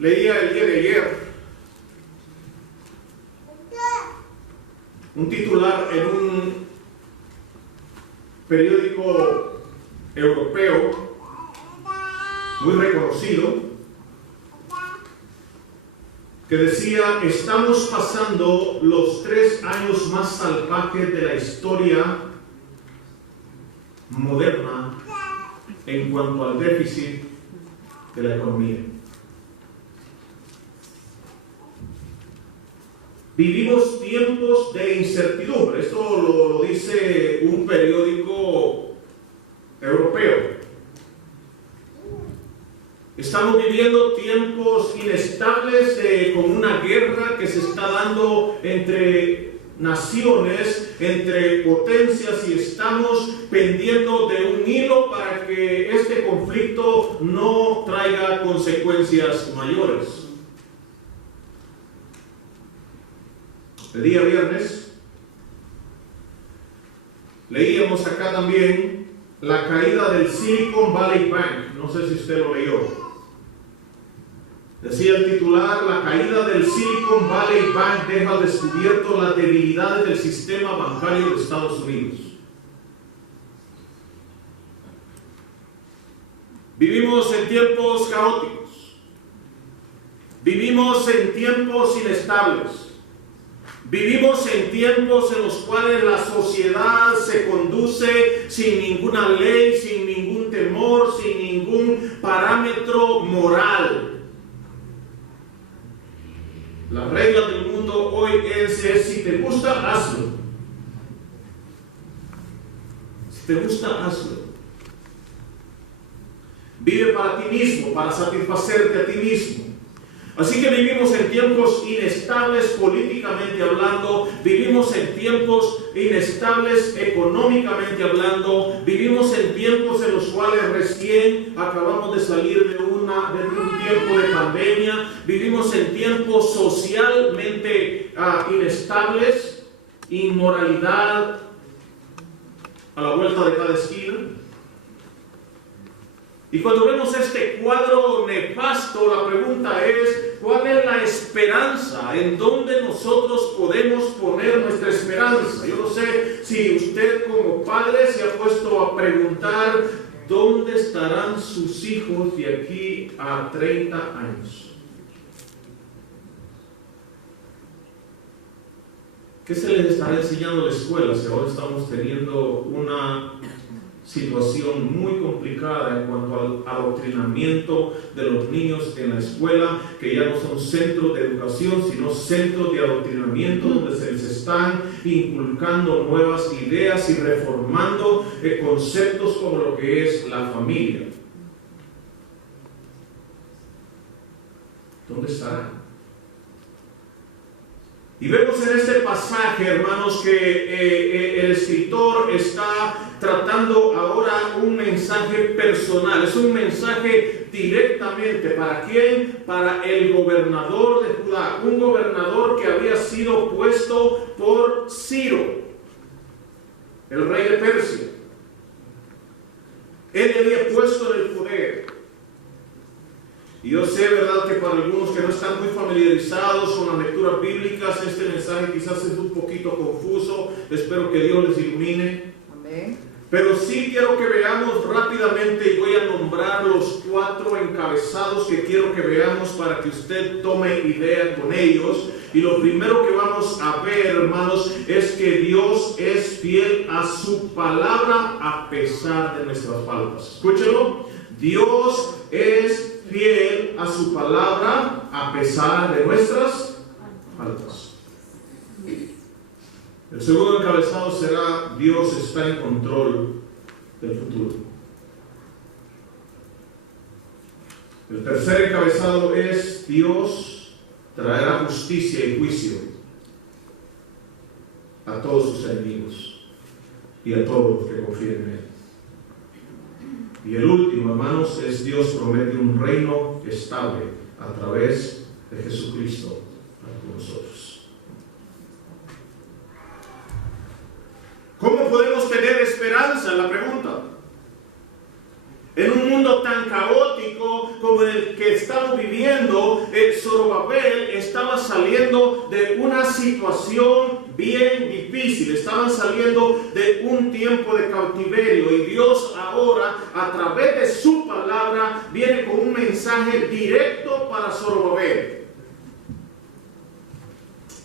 Leía el día de ayer un titular en un periódico europeo muy reconocido que decía: estamos pasando los 3 años más salvajes de la historia moderna en cuanto al déficit de la economía. Vivimos tiempos de incertidumbre. Esto lo dice un periódico europeo. Estamos viviendo tiempos inestables, con una guerra que se está dando entre naciones, entre potencias, y estamos pendiendo de un hilo para que este conflicto no traiga consecuencias mayores. El día viernes leíamos acá también la caída del Silicon Valley Bank. No sé si usted lo leyó. Decía el titular: la caída del Silicon Valley Bank deja al descubierto las debilidades del sistema bancario de Estados Unidos. Vivimos en tiempos caóticos. Vivimos en tiempos inestables. Vivimos en tiempos en los cuales la sociedad se conduce sin ninguna ley, sin ningún temor, sin ningún parámetro moral. La regla del mundo hoy es si te gusta, hazlo. Si te gusta, hazlo. Vive para ti mismo, para satisfacerte a ti mismo. Así que vivimos en tiempos inestables políticamente hablando, vivimos en tiempos inestables económicamente hablando, vivimos en tiempos en los cuales recién acabamos de salir de un tiempo de pandemia, vivimos en tiempos socialmente inestables, inmoralidad a la vuelta de cada esquina. Y cuando vemos este cuadro nefasto, la pregunta es: ¿cuál es la esperanza? ¿En dónde nosotros podemos poner nuestra esperanza? Yo no sé si usted como padre se ha puesto a preguntar dónde estarán sus hijos de aquí a 30 años. ¿Qué se les estará enseñando en la escuela si ahora estamos teniendo una situación muy complicada en cuanto al adoctrinamiento de los niños en la escuela, que ya no son centros de educación, sino centros de adoctrinamiento donde se les están inculcando nuevas ideas y reformando conceptos como lo que es la familia? ¿Dónde estarán? Y vemos en este pasaje, hermanos, que el escritor está tratando ahora un mensaje personal. Es un mensaje directamente. ¿Para quién? Para el gobernador de Judá. Un gobernador que había sido puesto por Ciro, el rey de Persia. Él le había puesto en el poder. Y yo sé, ¿verdad?, que para algunos que no están muy familiarizados con las lecturas bíblicas, este mensaje quizás es un poquito confuso. Espero que Dios les ilumine. Amén. Pero sí quiero que veamos rápidamente, y voy a nombrar los 4 encabezados que quiero que veamos para que usted tome idea con ellos. Y lo primero que vamos a ver, hermanos, es que Dios es fiel a su palabra a pesar de nuestras faltas. Escúchenlo. Dios es fiel a su palabra a pesar de nuestras faltas. El segundo encabezado será: Dios está en control del futuro. El tercer encabezado es: Dios traerá justicia y juicio a todos sus enemigos y a todos los que confíen en Él. Y el último, hermanos, es: Dios promete un reino estable a través de Jesucristo para nosotros. ¿Cómo podemos tener esperanza? La pregunta. En un mundo tan caótico, como el que estamos viviendo, Zorobabel estaba saliendo de una situación bien difícil, estaban saliendo de un tiempo de cautiverio, y Dios ahora, a través de su palabra, viene con un mensaje directo para Zorobabel.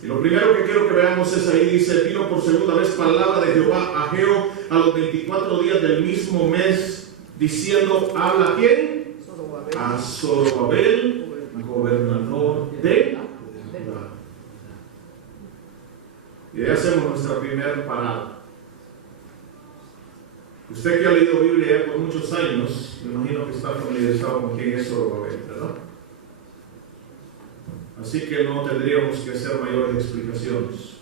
Y lo primero que quiero que veamos es ahí, dice: vino por segunda vez palabra de Jehová a Ageo a los 24 días del mismo mes, diciendo: ¿habla a quién? A Zorobabel, gobernador de Judá. Y ahí hacemos nuestra primera parada. Usted que ha leído Biblia ya por muchos años, me imagino que está familiarizado con quién es Zorobabel, ¿verdad? Así que no tendríamos que hacer mayores explicaciones.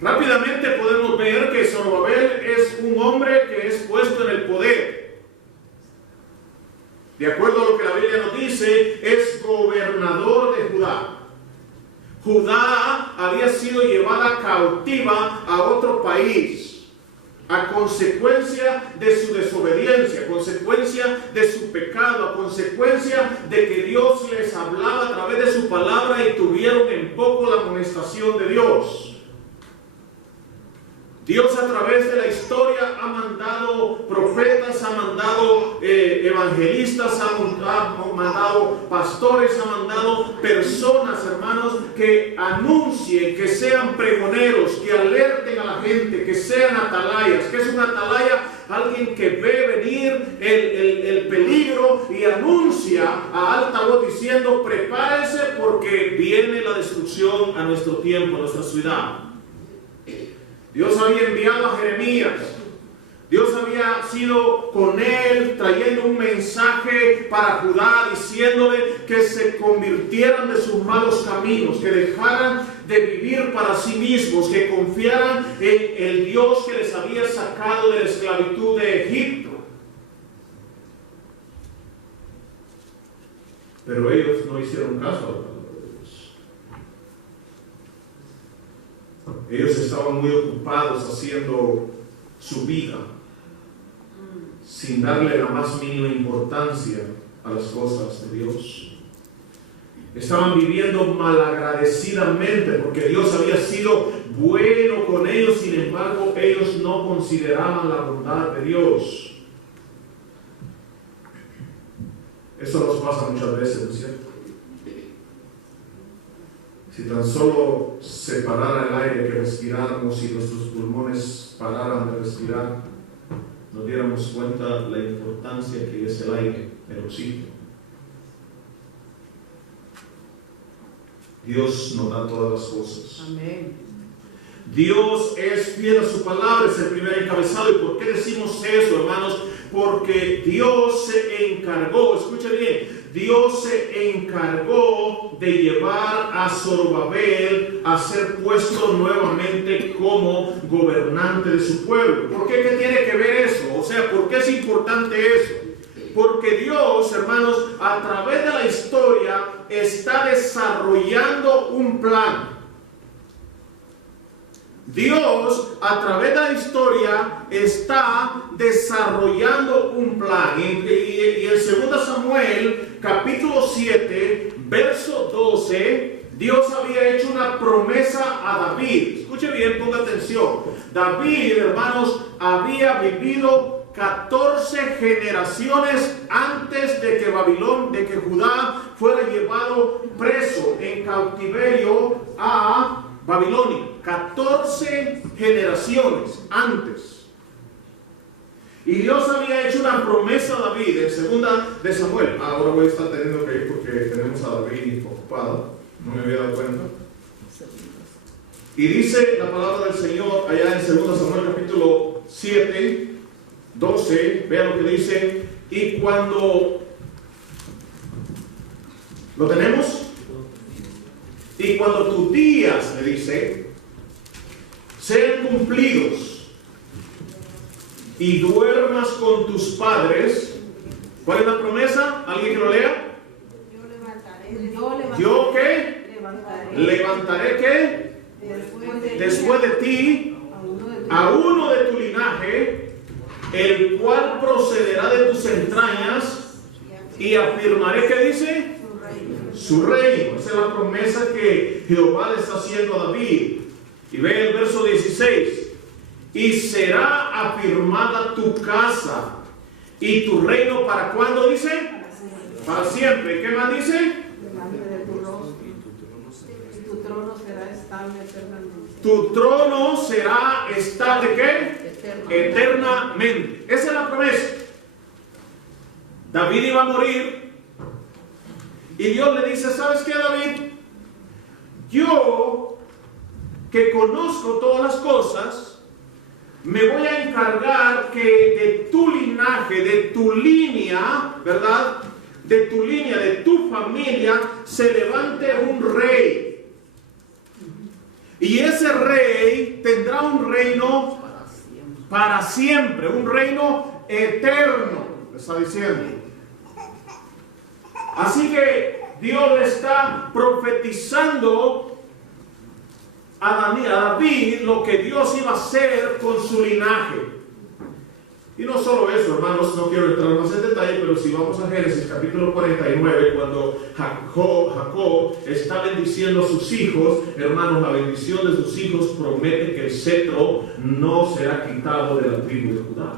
Rápidamente podemos ver que Zorobabel es un hombre que es puesto en el poder. De acuerdo a lo que la Biblia nos dice, es gobernador de Judá. Judá había sido llevada cautiva a otro país a consecuencia de su desobediencia, a consecuencia de su pecado, a consecuencia de que Dios les hablaba a través de su palabra y tuvieron en poco la amonestación de Dios. Dios a través de la historia ha mandado profetas, ha mandado evangelistas, ha mandado pastores, ha mandado personas, hermanos, que anuncien, que sean pregoneros, que alerten a la gente, que sean atalayas. ¿Qué es una atalaya? Alguien que ve venir el peligro y anuncia a alta voz diciendo: prepárense porque viene la destrucción a nuestro tiempo, a nuestra ciudad. Dios había enviado a Jeremías. Dios había sido con él trayendo un mensaje para Judá, diciéndole que se convirtieran de sus malos caminos, que dejaran de vivir para sí mismos, que confiaran en el Dios que les había sacado de la esclavitud de Egipto. Pero ellos no hicieron caso. Ellos estaban muy ocupados haciendo su vida, sin darle la más mínima importancia a las cosas de Dios. Estaban viviendo malagradecidamente porque Dios había sido bueno con ellos, sin embargo ellos no consideraban la bondad de Dios. Eso nos pasa muchas veces, ¿no es cierto? Si tan solo se parara el aire que respiráramos y nuestros pulmones pararan de respirar, nos diéramos cuenta de la importancia que es el aire, el oxígeno. Dios nos da todas las cosas. Amén. Dios es fiel a su palabra, es el primer encabezado. ¿Y por qué decimos eso, hermanos? Porque Dios se encargó, escuche bien, Dios se encargó de llevar a Zorobabel a ser puesto nuevamente como gobernante de su pueblo. ¿Por qué? ¿Qué tiene que ver eso? O sea, ¿por qué es importante eso? Porque Dios, hermanos, a través de la historia está desarrollando un plan. Dios, a través de la historia, está desarrollando un plan. Y en 2 Samuel, capítulo 7, verso 12, Dios había hecho una promesa a David. Escuche bien, ponga atención. David, hermanos, había vivido 14 generaciones antes de que Judá fuera llevado preso en cautiverio a Babilonia. 14 generaciones antes. Y Dios había hecho una promesa a David en 2 de Samuel. Ahora voy a estar teniendo que ir porque tenemos a David ocupado. No me había dado cuenta. Y dice la palabra del Señor allá en 2 Samuel capítulo 7, 12. Vean lo que dice. Y cuando lo tenemos. Y cuando tus días, le dice, sean cumplidos y duermas con tus padres. ¿Cuál es la promesa? ¿Alguien que lo lea? ¿Yo qué? Levantaré qué? Después de ti a uno de tu linaje el cual procederá de tus entrañas y afirmaré, ¿qué dice? Su reino. Esa es la promesa que Jehová le está haciendo a David. Y ve el verso 16. Y será afirmada tu casa y tu reino, ¿para cuándo dice? Para siempre. ¿Y qué más dice? Delante de tu rostro. Y tu trono será estable eternamente. Tu trono será estable, ¿qué? Eternamente. Esa es la promesa. David iba a morir y Dios le dice, ¿sabes qué, David? Yo, que conozco todas las cosas, me voy a encargar que de tu linaje, de tu línea, ¿verdad? De tu línea, de tu familia, se levante un rey. Y ese rey tendrá un reino para siempre, un reino eterno, le está diciendo. Así que Dios le está profetizando a David lo que Dios iba a hacer con su linaje. Y no solo eso, hermanos, no quiero entrar más en detalle, pero si vamos a Génesis capítulo 49, cuando Jacob está bendiciendo a sus hijos, hermanos, la bendición de sus hijos promete que el cetro no será quitado de la tribu de Judá.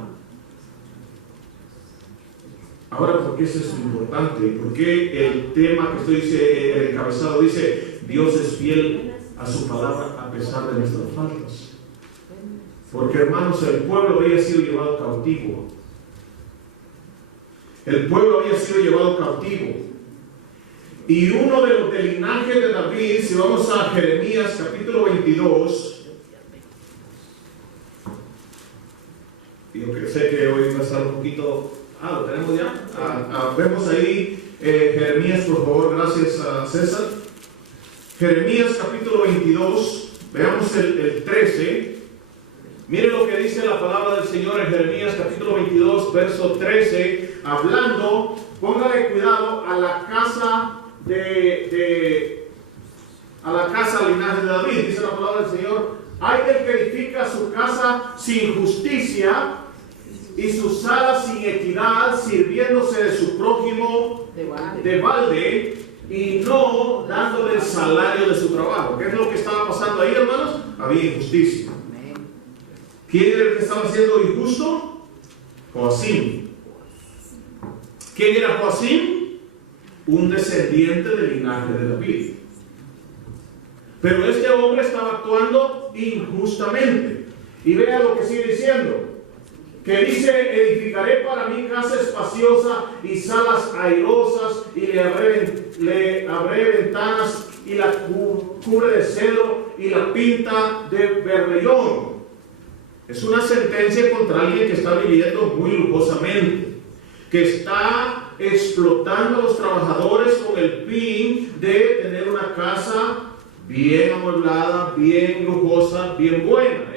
Ahora, ¿por qué es esto importante? ¿Por qué el tema que estoy el encabezado dice, Dios es fiel a su palabra a pesar de nuestras faltas? Porque, hermanos, el pueblo había sido llevado cautivo. El pueblo había sido llevado cautivo. Y uno de los del linaje de David, si vamos a Jeremías capítulo 22, yo que sé que hoy va a estar un poquito... lo tenemos ya. Vemos ahí Jeremías, por favor, gracias a César. Jeremías capítulo 22, veamos el 13. Miren lo que dice la palabra del Señor en Jeremías capítulo 22, verso 13, hablando, póngale cuidado a la casa a la casa linaje de David. Dice la palabra del Señor, hay del que edifica su casa sin justicia y sus salas sin equidad, sirviéndose de su prójimo de balde y no dándole el salario de su trabajo. ¿Qué es lo que estaba pasando ahí, hermanos? Había injusticia. ¿Quién era el que estaba siendo injusto? Joacim. ¿Quién era Joacim? Un descendiente del linaje de David. Pero este hombre estaba actuando injustamente. Y vea lo que sigue diciendo. Que dice, edificaré para mí casa espaciosa y salas airosas, y le abré ventanas, y la cubre de cedro, y la pinta de bermellón. Es una sentencia contra alguien que está viviendo muy lujosamente, que está explotando a los trabajadores con el fin de tener una casa bien amueblada, bien lujosa, bien buena.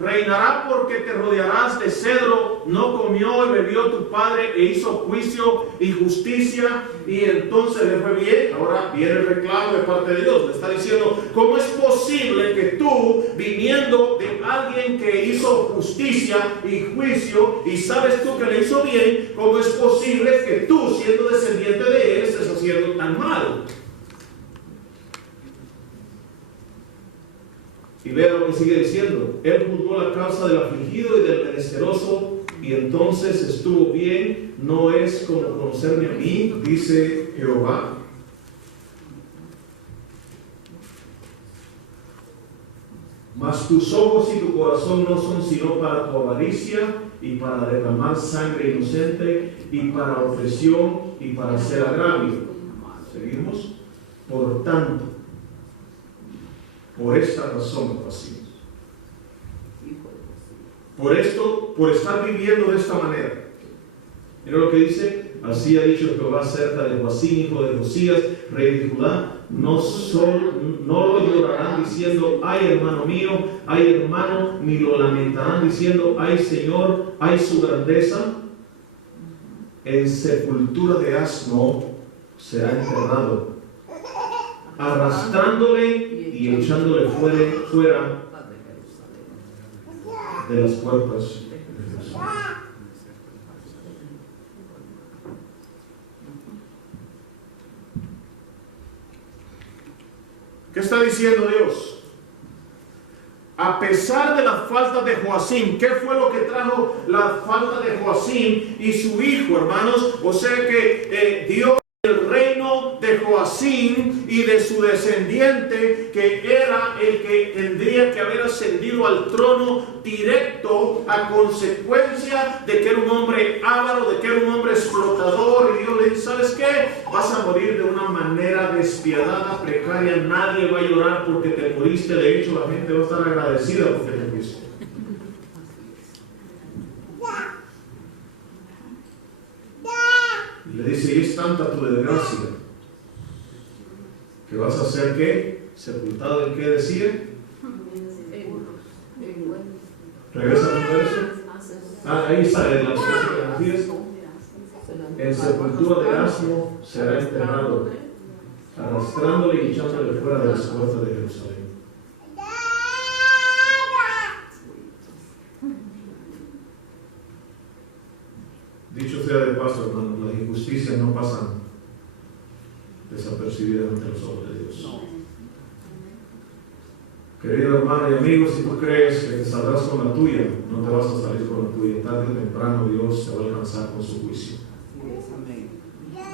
Reinará porque te rodearás de cedro, no comió y bebió tu padre e hizo juicio y justicia, y entonces le fue bien. Ahora viene el reclamo de parte de Dios. Le está diciendo, ¿cómo es posible que tú, viniendo de alguien que hizo justicia y juicio, y sabes tú que le hizo bien, cómo es posible que tú, siendo descendiente de él, estés haciendo tan mal? Y vea lo que sigue diciendo. Él juzgó la causa del afligido y del menesteroso, y entonces estuvo bien. No es como conocerme a mí, dice Jehová. Mas tus ojos y tu corazón no son sino para tu avaricia y para derramar sangre inocente y para opresión y para hacer agravio. ¿Seguimos? Por tanto, por esta razón, así. Por estar viviendo de esta manera. Mira lo que dice: así ha dicho Jehová acerca de Joacim, hijo de Josías, rey de Judá. No lo llorarán diciendo, ay hermano mío, ay hermano, ni lo lamentarán diciendo, ay Señor, ay su grandeza. En sepultura de asno será enterrado, arrastrándole y echándole fuera de las puertas de Jerusalén. está diciendo Dios? A pesar de las faltas de Joacim, ¿qué fue lo que trajo la falta de Joacim y su hijo, hermanos? O sea que Dios, el reino de Joacim y de su descendiente, que era el que tendría que haber ascendido al trono directo a consecuencia de que era un hombre avaro, de que era un hombre explotador. Y Dios le dice, ¿sabes qué? Vas a morir de una manera despiadada, precaria. Nadie va a llorar porque te moriste. De hecho, la gente va a estar agradecida porque te moriste. Y le dice, y es tanta tu desgracia que vas a ser, ¿qué? Sepultado en qué decía. Regresa a verso. Ahí está en la en sepultura de asno será enterrado, arrastrándole y echándole fuera de las puertas de Jerusalén. Dicho sea de paso, hermanos, las injusticias no pasan desapercibidas ante los ojos de Dios. Querido hermano y amigo, si tú crees que te saldrás con la tuya, no te vas a salir con la tuya. Tarde o temprano Dios te va a alcanzar con su juicio.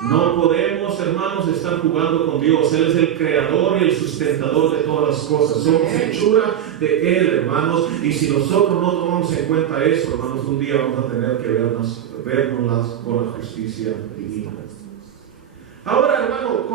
No podemos, hermanos, estar jugando con Dios. Él es el creador y el sustentador de todas las cosas. Somos hechura de Él, hermanos. Y si nosotros no tomamos en cuenta eso, hermanos, un día vamos a tener que vernos con la justicia divina. Ahora, hermano,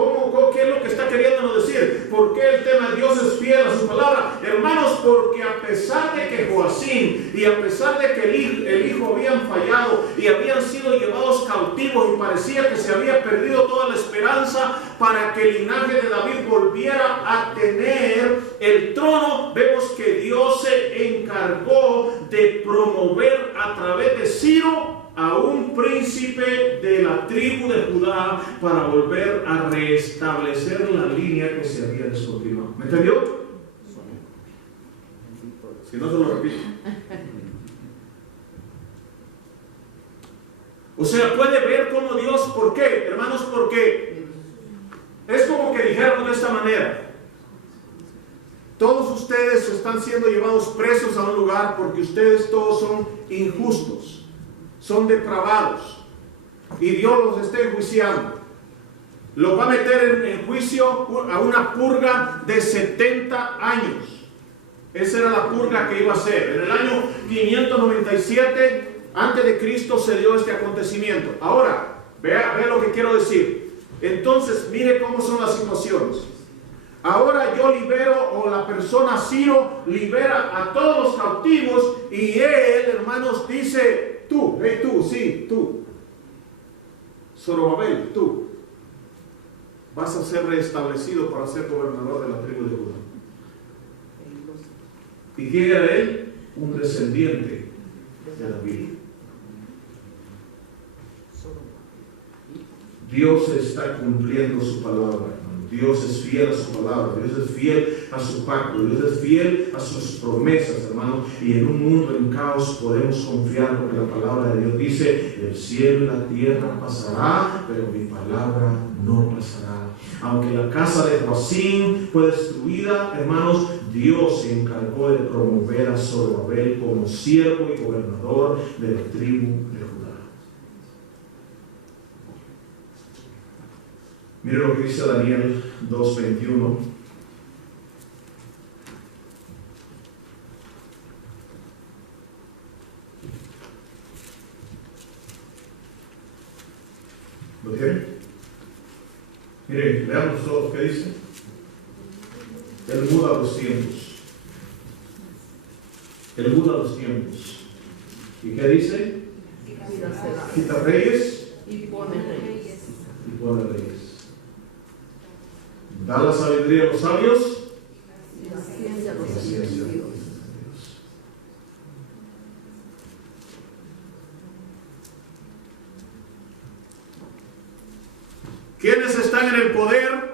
¿qué es lo que está queriéndonos decir? ¿Por qué el tema de Dios es fiel a su palabra? Hermanos, porque a pesar de que Joacim y a pesar de que el hijo habían fallado y habían sido llevados cautivos y parecía que se había perdido toda la esperanza para que el linaje de David volviera a tener el trono, vemos que Dios se encargó de promover a través de Ciro a un príncipe de la tribu de Judá para volver a restablecer la línea que se había descontinuado. ¿Me entendió? Si no, se lo repito. O sea, puede ver cómo Dios, ¿por qué? Hermanos, porque es como que dijeron de esta manera: todos ustedes están siendo llevados presos a un lugar porque ustedes todos son injustos, son depravados, y Dios los está enjuiciando. Los va a meter en juicio a una purga de 70 años. Esa era la purga que iba a ser. En el año 597 antes de Cristo se dio este acontecimiento. Ahora, vea lo que quiero decir. Entonces, mire cómo son las situaciones. Ahora yo libero, o la persona Ciro libera a todos los cautivos, y él, hermanos, dice: tú, tú, Zorobabel, tú vas a ser restablecido para ser gobernador de la tribu de Judá. Y llega a él un descendiente de David. Dios está cumpliendo su palabra. Dios es fiel a su palabra, Dios es fiel a su pacto, Dios es fiel a sus promesas, hermanos. Y en un mundo en caos podemos confiar, porque la palabra de Dios dice: el cielo y la tierra pasará, pero mi palabra no pasará. Aunque la casa de Joacim fue destruida, hermanos, Dios se encargó de promover a Zorobabel como siervo y gobernador de la tribu de Judá. Mire lo que dice Daniel 2:21. ¿Lo tiene? Mire, leamos todos qué dice. Él muda los tiempos. Él muda los tiempos. ¿Y qué dice? Quita reyes y pone reyes. Y pone reyes. Da la sabiduría a los sabios Y la ciencia a los y la ciencia a los sabios. sabios. ¿Quiénes están en el poder?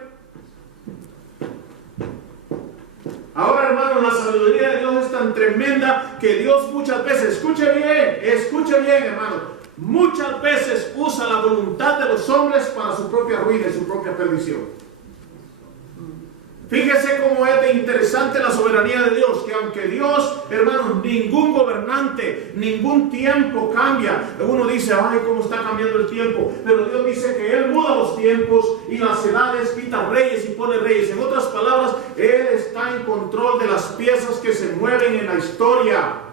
Ahora, hermanos, la sabiduría de Dios es tan tremenda que Dios muchas veces, escuche bien, hermano, muchas veces usa la voluntad de los hombres para su propia ruina y su propia perdición. Fíjese cómo es de interesante la soberanía de Dios, que aunque Dios, hermanos, ningún gobernante, ningún tiempo cambia. Uno dice, ay, cómo está cambiando el tiempo, pero Dios dice que Él muda los tiempos y las edades, quita reyes y pone reyes. En otras palabras, Él está en control de las piezas que se mueven en la historia.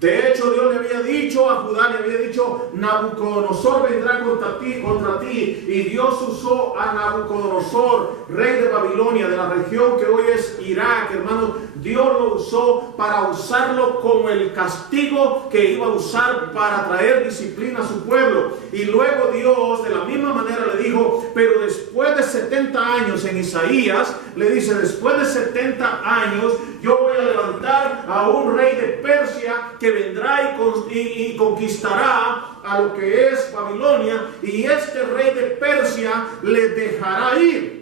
De hecho, Dios le había dicho a Judá, le había dicho, Nabucodonosor vendrá contra ti. Y Dios usó a Nabucodonosor, rey de Babilonia, de la región que hoy es Irak, hermanos. Dios lo usó para usarlo como el castigo que iba a usar para traer disciplina a su pueblo. Y luego Dios de la misma manera le dijo, pero después de 70 años, en Isaías le dice, después de 70 años yo voy a levantar a un rey de Persia que vendrá y conquistará a lo que es Babilonia, y este rey de Persia le dejará ir.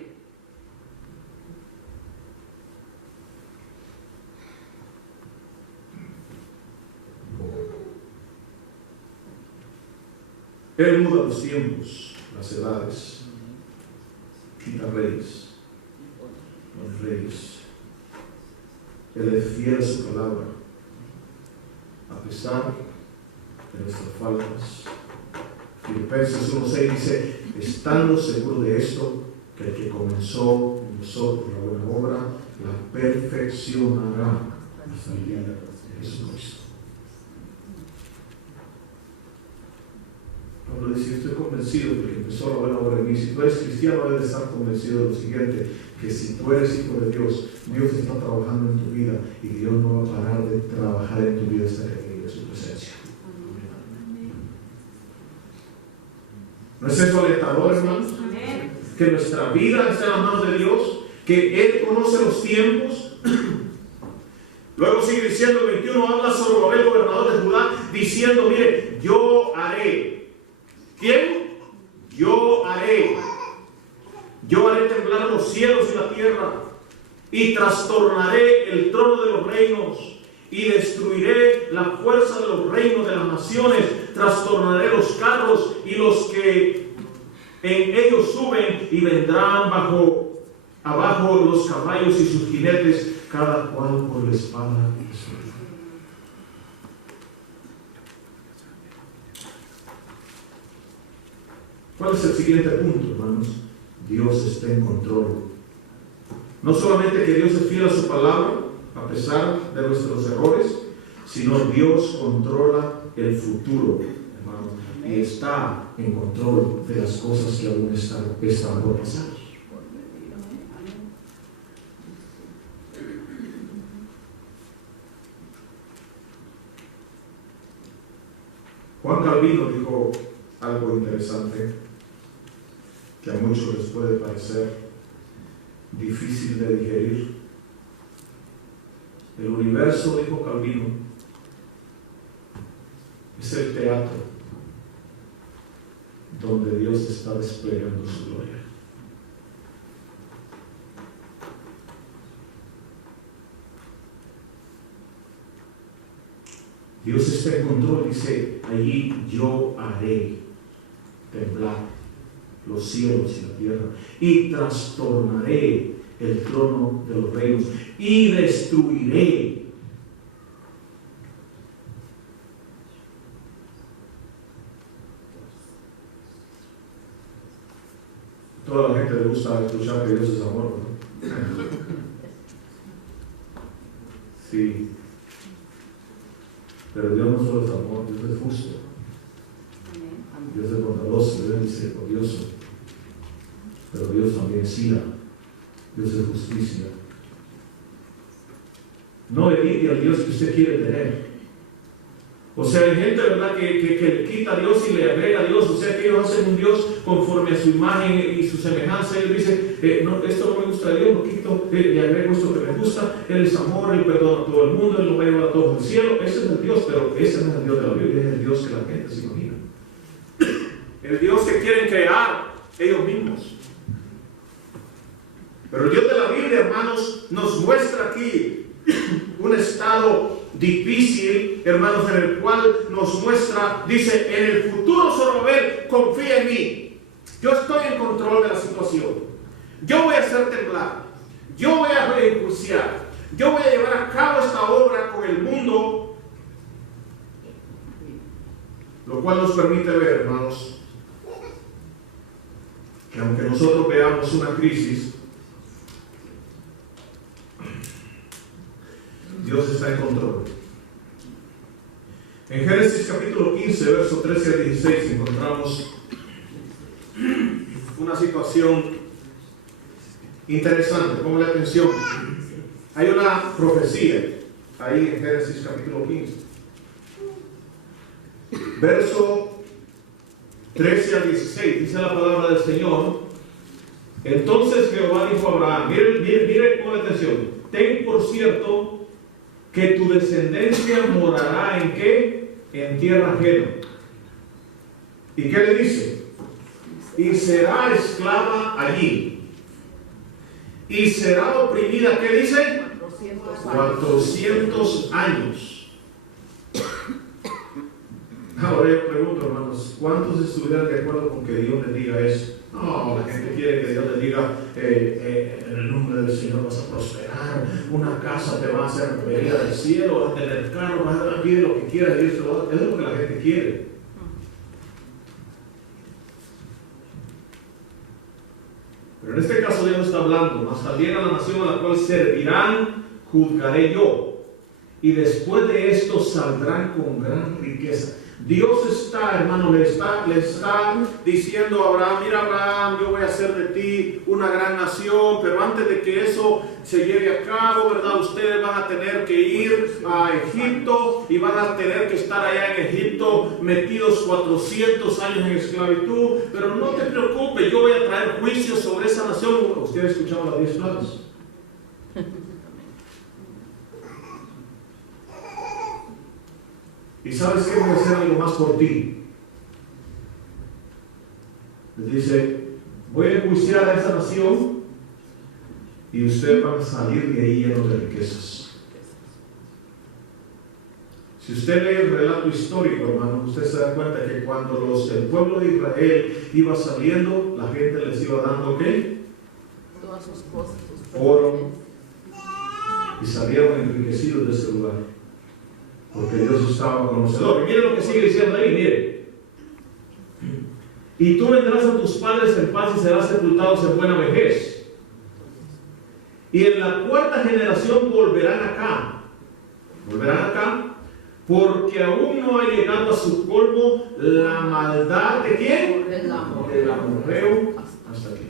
Él muda los tiempos, las edades, quita reyes, los reyes. Él es fiel a su palabra, a pesar de nuestras faltas. Filipenses 1:6 dice, estando seguro de esto, que el que comenzó en nosotros la buena obra, la perfeccionará hasta el día de Jesucristo. Pablo dice, estoy convencido de que empezó la buena obra en mí. Si tú eres cristiano, debes estar convencido de lo siguiente, que si tú eres hijo de Dios, Dios está trabajando en tu vida y Dios no va a parar de trabajar en tu vida hasta que llegue su presencia. ¿No es eso alentador, hermanos? Que nuestra vida está en las manos de Dios, que Él conoce los tiempos. Luego sigue diciendo el 21, habla Zorobabel, gobernador de Judá, diciendo, mire, yo haré. ¿Quién? Yo haré temblar los cielos y la tierra, y trastornaré el trono de los reinos, y destruiré la fuerza de los reinos de las naciones, trastornaré los carros y los que en ellos suben, y vendrán abajo los caballos y sus jinetes, cada cual por la espada de su vida. ¿Cuál es el siguiente punto, hermanos? Dios está en control. No solamente que Dios es fiel a su palabra, a pesar de nuestros errores, sino Dios controla el futuro, hermanos, y está en control de las cosas que aún están por pasar. Juan Calvino dijo algo interesante que a muchos les puede parecer difícil de digerir. El universo, dijo Calvino, es el teatro donde Dios está desplegando su gloria. Dios está en control, dice, allí yo haré temblar los cielos y la tierra, y trastornaré el trono de los reinos, y destruiré toda la gente le gusta escuchar que Dios es amor, ¿no? Sí, pero Dios no solo es amor, Dios es justo, Dios es bondadoso, Dios es misericordioso, pero Dios también es ira, Dios es justicia. No evite al Dios que usted quiere tener. O sea, hay gente, ¿verdad?, que le quita a Dios y le agrega a Dios. O sea, que ellos hacen un Dios conforme a su imagen y su semejanza. Ellos dicen, no, esto no me gusta de Dios, lo quito, le agrego esto que me gusta. Él es amor, Él perdona a todo el mundo, Él lo va a llevar a todos al cielo. Ese es el Dios, pero ese no es el Dios de la Biblia, es el Dios que la gente se imagina. El Dios que quieren crear ellos mismos. Pero el Dios de la Biblia, hermanos, nos muestra aquí un estado difícil, hermanos, en el cual nos muestra, dice, en el futuro Zorobabel, confía en mí. Yo estoy en control de la situación. Yo voy a hacer temblar. Yo voy a ejecutar. Yo voy a llevar a cabo esta obra con el mundo. Lo cual nos permite ver, hermanos, que aunque nosotros veamos una crisis, Dios está en control. En Génesis capítulo 15, verso 13 al 16, encontramos una situación interesante. Pongan atención. Hay una profecía ahí en Génesis capítulo 15. Verso 13 al 16, dice la palabra del Señor. Entonces Jehová dijo a Abraham, mire, pongan atención. Ten por cierto que tu descendencia morará ¿en qué? En tierra ajena. ¿Y qué le dice? Y será esclava allí. Y será oprimida, ¿qué dice? 400 años. Ahora yo pregunto, hermanos, ¿cuántos estuvieran de acuerdo con que Dios les diga eso? No, la gente quiere que Dios les diga, en el nombre del Señor vas a prosperar, una casa te va a hacer venida del cielo, vas a tener carro, vas a pedir lo que quieras, y eso es lo que la gente quiere. Pero en este caso Dios está hablando, mas también a la nación a la cual servirán, juzgaré yo, y después de esto saldrán con gran riqueza. Dios está, hermano, le está diciendo a Abraham, mira Abraham, yo voy a hacer de ti una gran nación, pero antes de que eso se lleve a cabo, ¿verdad? Ustedes van a tener que ir a Egipto y van a tener que estar allá en Egipto metidos 400 años en esclavitud, pero no te preocupes, yo voy a traer juicio sobre esa nación. ¿Ustedes escucharon las 10 plagas? ¿Y sabes qué? Voy a hacer algo más por ti. Les dice, voy a enjuiciar a esa nación y ustedes van a salir de ahí llenos de riquezas. Si usted lee el relato histórico, hermano, usted se da cuenta que cuando el pueblo de Israel iba saliendo, la gente les iba dando ¿qué? Todas sus cosas, oro, y salieron enriquecidos de ese lugar. Porque Dios estaba conocedor. Y mire lo que sigue diciendo ahí, mire. Y tú vendrás a tus padres en paz y serás sepultados en buena vejez. Y en la cuarta generación volverán acá. Volverán acá. Porque aún no ha llegado a su colmo la maldad de ¿quién? Del amorreo hasta aquí.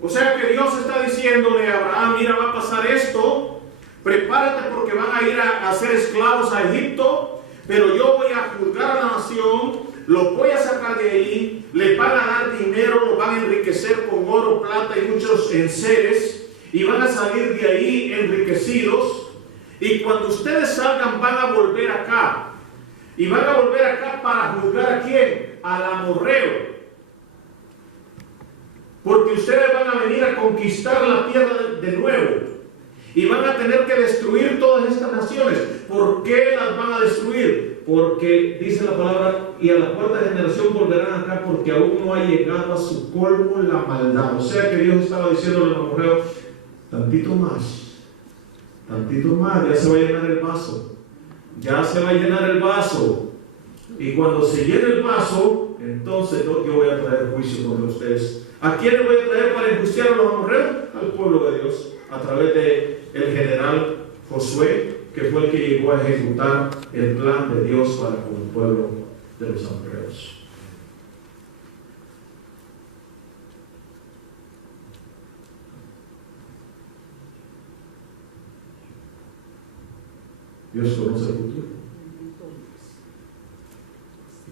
O sea que Dios está diciéndole a Abraham, mira, va a pasar esto, prepárate porque van a ir a ser esclavos a Egipto, pero yo voy a juzgar a la nación, los voy a sacar de ahí, les van a dar dinero, los van a enriquecer con oro, plata y muchos enseres, y van a salir de ahí enriquecidos, y cuando ustedes salgan van a volver acá, y van a volver acá para juzgar ¿a quién? Al amorreo. Porque ustedes van a venir a conquistar la tierra de nuevo. Y van a tener que destruir todas estas naciones. ¿Por qué las van a destruir? Porque dice la palabra, y a la cuarta generación volverán acá porque aún no ha llegado a su colmo la maldad. O sea que Dios estaba diciendo al amorreo, tantito más, ya se va a llenar el vaso. Ya se va a llenar el vaso. Y cuando se llene el vaso, entonces yo voy a traer juicio contra ustedes. ¿A quién voy a traer para enjuiciar a los amorreos? Al pueblo de Dios, a través de el general Josué, que fue el que llegó a ejecutar el plan de Dios para con el pueblo de los amorreos. Dios conoce el futuro.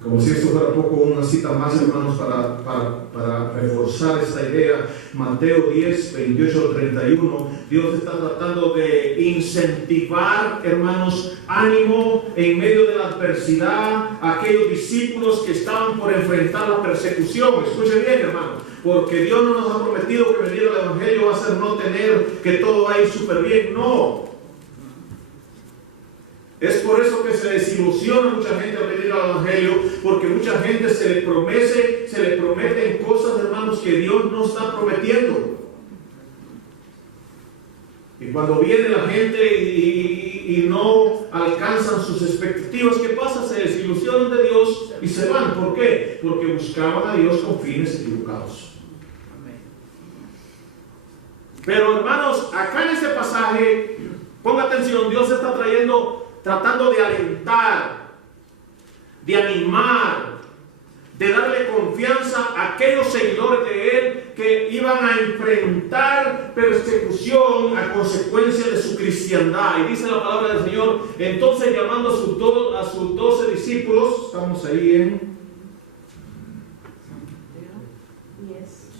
Como si esto fuera poco, una cita más, hermanos, para reforzar esta idea. Mateo 10, 28 al 31. Dios está tratando de incentivar, hermanos, ánimo en medio de la adversidad a aquellos discípulos que estaban por enfrentar la persecución. Escuche bien, hermano, porque Dios no nos ha prometido que venir al Evangelio va a ser no tener que todo va a ir súper bien. No. Es por eso que se desilusiona mucha gente al venir al Evangelio, porque mucha gente se le prometen cosas, hermanos, que Dios no está prometiendo. Y cuando viene la gente y no alcanzan sus expectativas, ¿qué pasa? Se desilusionan de Dios y se van. ¿Por qué? Porque buscaban a Dios con fines equivocados. Pero hermanos, acá en este pasaje, ponga atención, Dios está tratando de alentar, de animar, de darle confianza a aquellos seguidores de Él que iban a enfrentar persecución a consecuencia de su cristiandad. Y dice la palabra del Señor, entonces llamando a sus 12 discípulos, estamos ahí en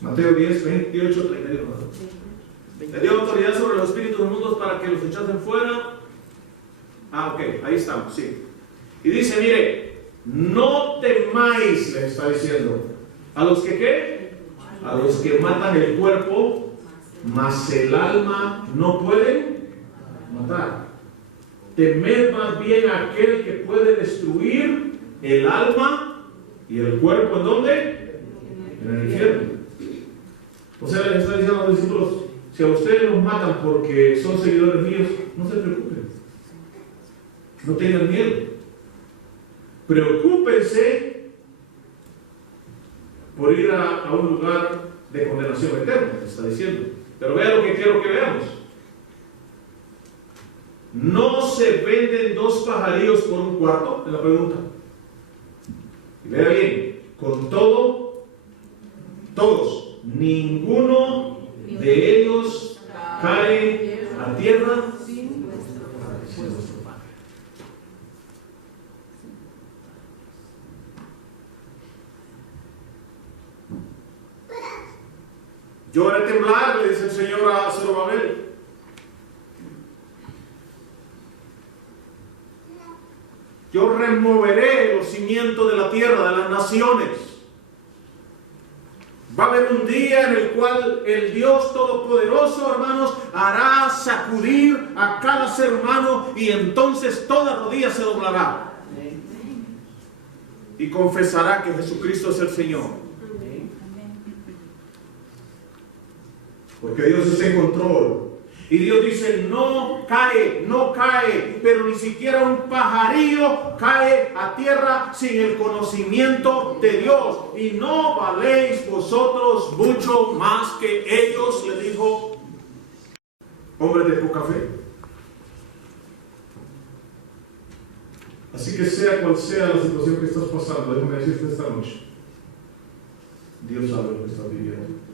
Mateo 10, 28, 31. Le dio autoridad sobre los espíritus inmundos para que los echasen fuera. Ok, ahí estamos, sí. Y dice, mire, no temáis, le está diciendo, a los que ¿qué? A los que matan el cuerpo, mas el alma no pueden matar. Temed más bien a aquel que puede destruir el alma y el cuerpo, ¿en dónde? En el infierno. O sea, les está diciendo a los discípulos, si a ustedes los matan porque son seguidores míos, no se preocupen. No tengan miedo. Preocúpense por ir a un lugar de condenación eterna, está diciendo. Pero vea lo que quiero que veamos. ¿No se venden 2 pajarillos por un cuarto? Es la pregunta. Y vea bien, con todo, todos, ninguno de ellos cae a tierra sin vuestro Padre. Yo haré temblar, le dice el Señor a Zorobabel. Yo removeré los cimientos de la tierra, de las naciones. Va a haber un día en el cual el Dios Todopoderoso, hermanos, hará sacudir a cada ser humano y entonces toda rodilla se doblará. Y confesará que Jesucristo es el Señor. Porque Dios está en control. Y Dios dice, no cae, pero ni siquiera un pajarillo cae a tierra sin el conocimiento de Dios. Y no valéis vosotros mucho más que ellos, le dijo, hombres de poca fe. Así que sea cual sea la situación que estás pasando, déjame decirte esta noche, Dios sabe lo que estás viviendo.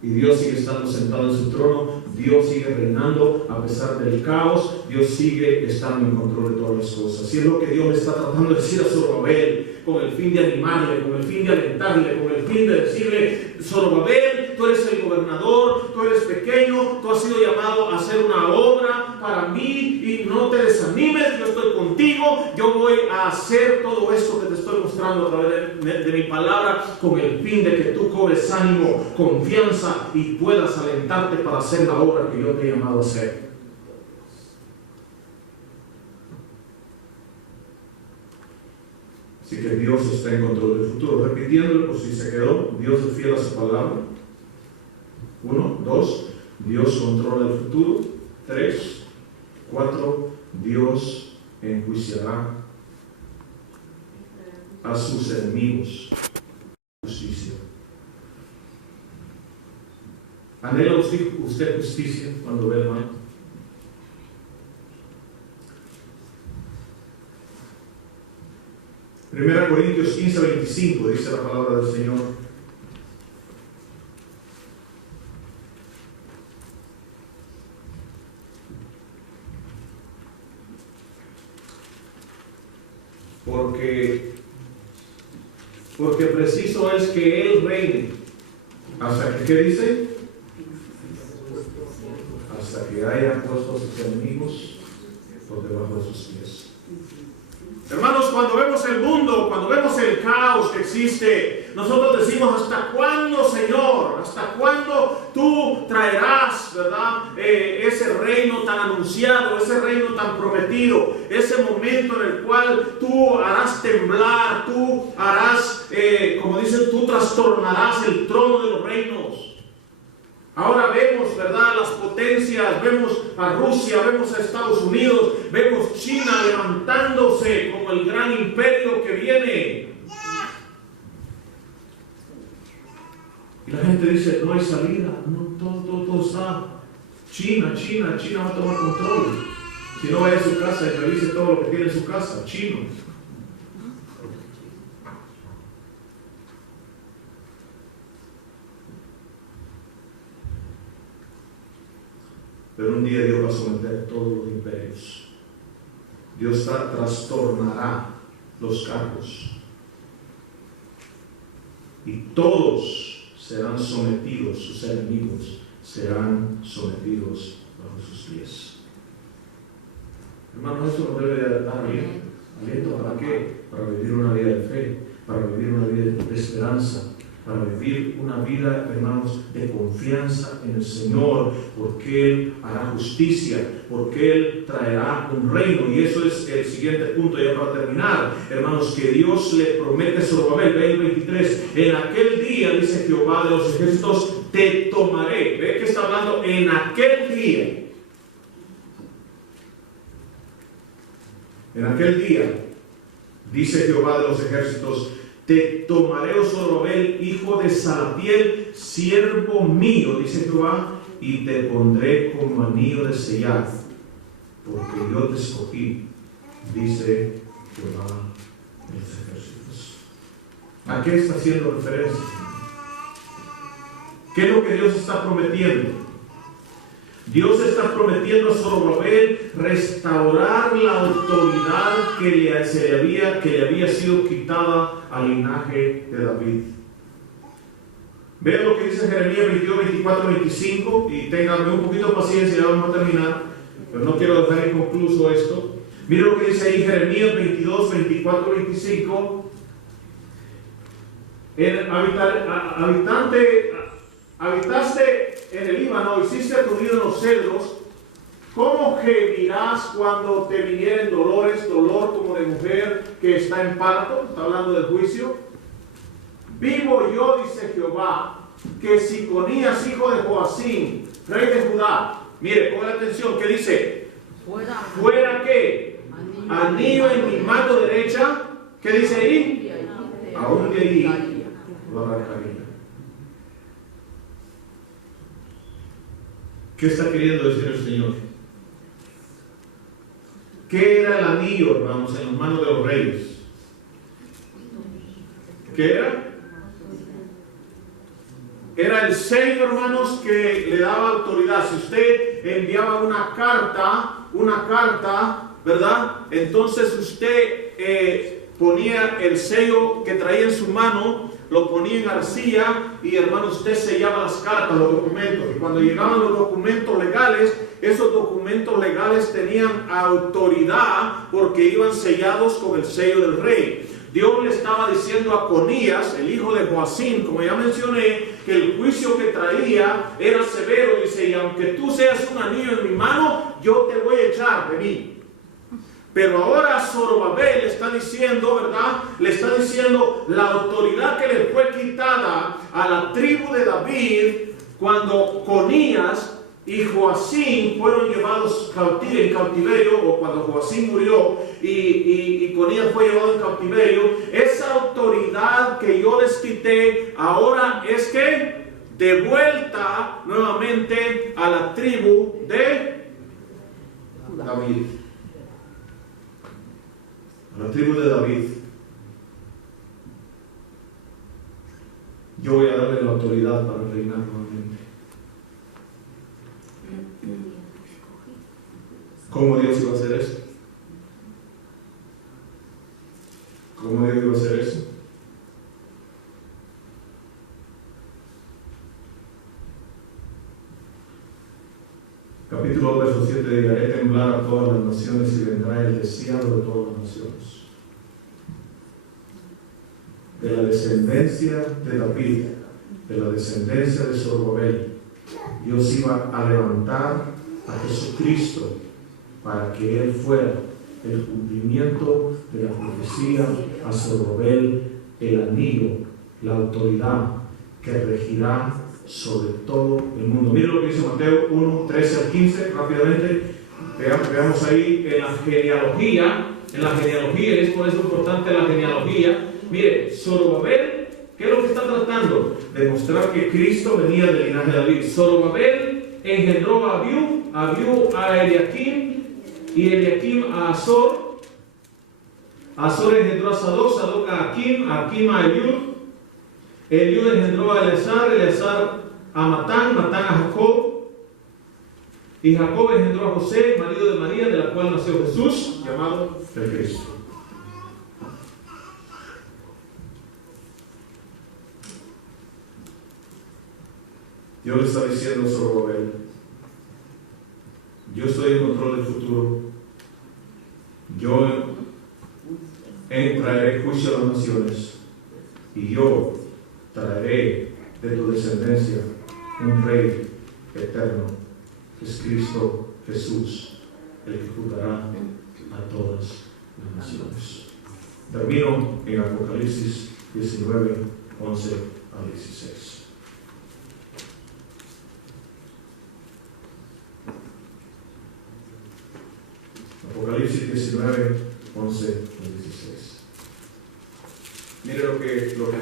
Y Dios sigue estando sentado en su trono, Dios sigue reinando a pesar del caos, Dios sigue estando en control de todas las cosas. Y es lo que Dios le está tratando de decir a Zorobabel, con el fin de animarle, con el fin de alentarle, con el fin de decirle, Zorobabel, tú eres el gobernador, tú eres pequeño, tú has sido llamado a hacer una obra para mí y no te desanimes, yo estoy contigo, yo voy a hacer todo esto que te estoy mostrando a través de mi palabra, con el fin de que tú cobres ánimo, confianza y puedas alentarte para hacer la obra que yo te he llamado a hacer. Así que Dios está en control del futuro. Repitiéndolo por si se quedó, Dios es fiel a su palabra. 1, 2, Dios controla el futuro. 3, 4, Dios enjuiciará a sus enemigos. Justicia. ¿Anhela usted justicia cuando ve el mal? Primera Corintios 15, 25 dice la palabra del Señor. Porque preciso es que Él reine. ¿Hasta que qué dice? Hasta que haya puesto a sus enemigos por debajo de sus pies. Hermanos, cuando vemos el mundo, cuando vemos el caos que existe, nosotros decimos, ¿hasta cuándo, Señor? ¿Hasta cuándo tú traerás, verdad, ese reino tan anunciado, ese reino tan prometido, ese momento en el cual tú harás temblar, tú harás, como dicen, tú trastornarás el trono de los reinos? Ahora vemos, ¿verdad?, las potencias, vemos a Rusia, vemos a Estados Unidos, vemos China levantándose como el gran imperio que viene. Y la gente dice, no hay salida, no, todo está. China va a tomar control. Si no, vaya a su casa y revise todo lo que tiene en su casa, chinos. Pero un día Dios va a someter todos los imperios. Dios trastornará los cargos. Y todos serán sometidos, sus enemigos serán sometidos bajo sus pies. Hermanos, esto nos debe de dar aliento. ¿Aliento para qué? Para vivir una vida de fe, para vivir una vida de esperanza, para vivir una vida, hermanos, de confianza en el Señor, porque Él hará justicia, porque Él traerá un reino. Y eso es el siguiente punto ya para terminar, hermanos, que Dios le promete a Zorobabel. Ve el 23, en aquel día, dice Jehová de los ejércitos, te tomaré. Ve que está hablando en aquel día. En aquel día, dice Jehová de los ejércitos, te tomaré, oh Zorobabel, hijo de Salatiel, siervo mío, dice Jehová, y te pondré como anillo de sellar, porque yo te escogí, dice Jehová de los ejércitos. ¿A qué está haciendo referencia? ¿Qué es lo que Dios está prometiendo? Dios está prometiendo a Zorobabel restaurar la autoridad que le había sido quitada al linaje de David. Vean lo que dice Jeremías 22, 24, 25, y tenganme un poquito de paciencia, ya vamos a terminar, pero no quiero dejar inconcluso esto. Miren lo que dice ahí Jeremías 22, 24, 25. Habitaste en el Líbano, hiciste tu nido en los cedros. ¿Cómo gemirás cuando te vinieren dolores, dolor como de mujer que está en parto? Está hablando del juicio. Vivo yo, dice Jehová, que Siconías, hijo de Joacim, rey de Judá. Mire, ponga atención, ¿qué dice? Fuera qué? Anillo en mi mano derecha. ¿Qué dice ahí? Aún de ahí lo arrancaría. ¿Qué está queriendo decir el Señor? ¿Qué era el anillo, hermanos, en las manos de los reyes? ¿Qué era? Era el sello, hermanos, que le daba autoridad. Si usted enviaba una carta, ¿verdad? Entonces usted ponía el sello que traía en su mano, lo ponía en arcilla y, hermano, usted sellaba las cartas, los documentos. Y cuando llegaban los documentos legales, esos documentos legales tenían autoridad porque iban sellados con el sello del rey. Dios le estaba diciendo a Conías, el hijo de Joacim, como ya mencioné, que el juicio que traía era severo. Dice, y aunque tú seas un anillo en mi mano, yo te voy a echar de mí. Pero ahora Zorobabel le está diciendo, ¿verdad? Le está diciendo la autoridad que le fue quitada a la tribu de David cuando Conías y Joacim fueron llevados en cautiverio, o cuando Joacim murió y Conías fue llevado en cautiverio. Esa autoridad que yo les quité ahora es que de vuelta nuevamente a la tribu de David. La tribu de David. Yo voy a darle la autoridad para reinar nuevamente. ¿Cómo Dios iba a hacer eso? ¿Cómo Dios iba a hacer eso? Capítulo 2, verso 7: haré temblar a todas las naciones y vendrá el deseado de todas las naciones. de la descendencia de David, de la descendencia de Zorobabel, Dios iba a levantar a Jesucristo para que Él fuera el cumplimiento de la profecía a Zorobabel, el anillo, la autoridad que regirá sobre todo el mundo. Miren lo que dice Mateo 1, 13 al 15, rápidamente. Veamos ahí en la genealogía, y es por eso importante la genealogía. Mire, Zorobabel, ¿qué es lo que está tratando? Demostrar que Cristo venía del linaje de David. Zorobabel engendró a Abiú a Eliakim, y Eliakim a Azor. Azor engendró a Sadoc a Akim a Eliud engendró a Eleazar a Matán a Jacob, y Jacob engendró a José, marido de María, de la cual nació Jesús, llamado el Cristo. Dios le está diciendo a Zorobabel: yo estoy en control del futuro, yo traeré juicio a las naciones, y yo traeré de tu descendencia un rey eterno, que es Cristo Jesús, el que juzgará a todas las naciones. Termino en Apocalipsis 19, 11 al 16. Apocalipsis 19, 11 al 16. Mire lo que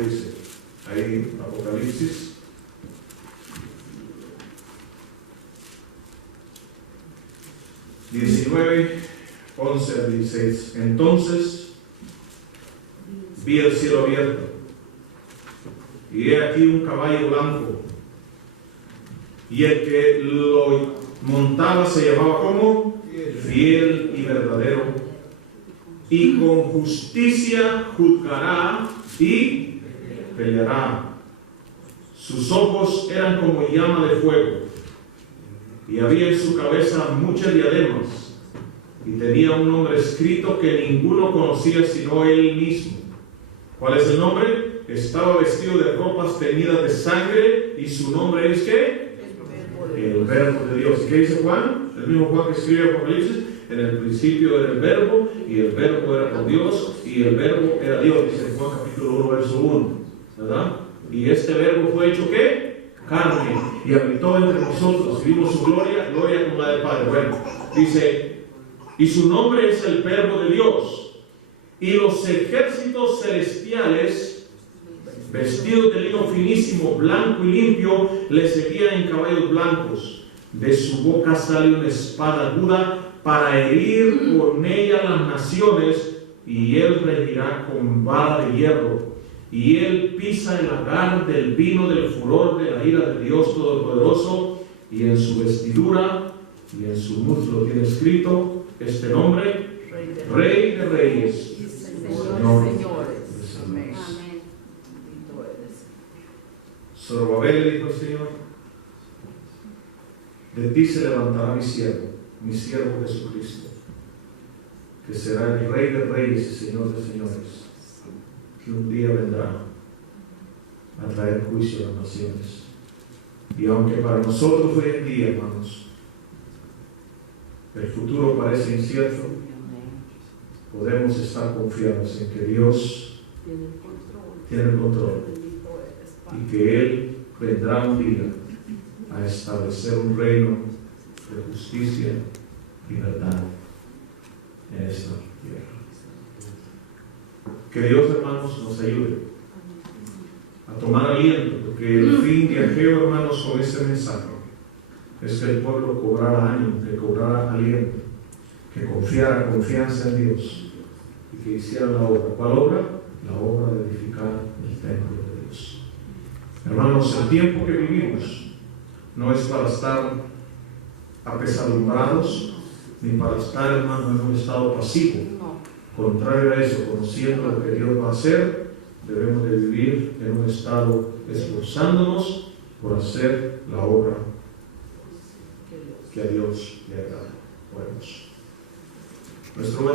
dice ahí, Apocalipsis. ...19, 11 al 16. Entonces vi el cielo abierto, y he aquí un caballo blanco, y el que lo montaba se llamaba como Fiel y verdadero, y con justicia juzgará y peleará. Sus ojos eran como llama de fuego, y había en su cabeza muchas diademas, y tenía un nombre escrito que ninguno conocía sino él mismo. ¿Cuál es el nombre? Estaba vestido de ropas teñidas de sangre, y su nombre es ¿qué? El Verbo de Dios. ¿Qué dice Juan? El mismo Juan que escribe Apocalipsis: en el principio era el Verbo, y el Verbo era con Dios, y el Verbo era Dios. Dice Juan capítulo 1, verso 1, ¿verdad? Y este Verbo fue hecho ¿qué? Carne, y habitó entre nosotros, y vimos su gloria como la del Padre. Bueno, dice, y su nombre es el Verbo de Dios, y los ejércitos celestiales, vestidos de lino finísimo, blanco y limpio, le seguían en caballos blancos. De su boca sale una espada aguda para herir con ella las naciones, y él regirá con vara de hierro. Y él pisa el lagar del vino del furor de la ira de Dios Todopoderoso, y en su vestidura y en su muslo tiene escrito este nombre: Rey de Reyes, Señor de Señores. Zorobabel le dijo al Señor: de ti se levantará mi siervo Jesucristo, que será el Rey de Reyes y Señor de Señores, que un día vendrá a traer juicio a las naciones. Y aunque para nosotros hoy en día, hermanos, el futuro parece incierto, podemos estar confiados en que Dios tiene el control, y que Él vendrá un día a establecer un reino de justicia y verdad en esta tierra. Que Dios, hermanos, nos ayude a tomar aliento, porque el fin viajero, hermanos, con este mensaje es que el pueblo cobrara ánimo, que cobrara aliento, que confiara confianza en Dios, y que hiciera la obra. ¿Cuál obra? La obra de edificar el templo de Dios. Hermanos, el tiempo que vivimos no es para estar apesadumbrados, ni para estar, hermanos, en un estado pasivo. Contrario a eso, conociendo lo que Dios va a hacer, debemos de vivir en un estado esforzándonos por hacer la obra que a Dios le agrada. Oremos. Nuestro